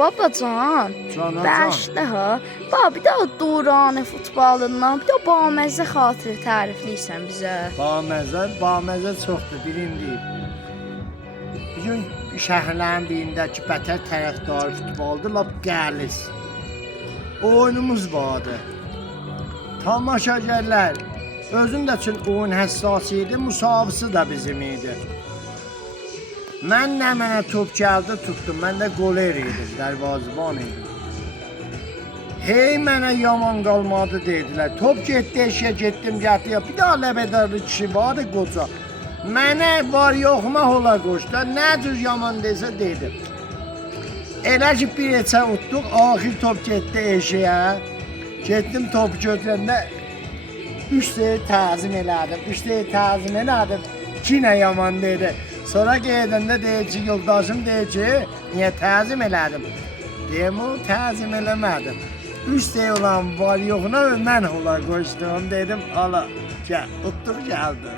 Babacan, Canacan. bəşdə ha. Baba, bir də o Duranə futbolundan, bir də baməzə xatirə tərifləyirsən bizə. Baməzə çoxdur, bilindir. Bir gün şəhərlərin birindəki bətər tərəfdarı futboldur, lap qəliz. Oyunumuz vardı. Tamaşagerlər, özün də üçün oyun həssas idi, müsabısı da bizim idi. Mənə top gəldi, tutdum. Mən də goler idim, dərvazıban idim. Hey, mənə yaman qalmadı dedilər. Top getdi, eşiyə getdim, gətiyə. Bir daha ləbədarlı kişi vardı qoca. Mənə var yoxma ola qoşdu. Nə cür yaman desə dedim. Elə ki bir neçə utduq, axir top getdi eşiyə. Getdim topu götürəndə 3 dəqiqə təzim elədim. Kinə yaman dedi. Sonra gedəndə deyir ki, yoldaşım deyir ki, niyə təzim elədim? Deyim, o təzim eləmədim. 3 dəqiqə olan var yoxuna mən ola qoşdum. Dedim, ala, gəl, utduq gəldi.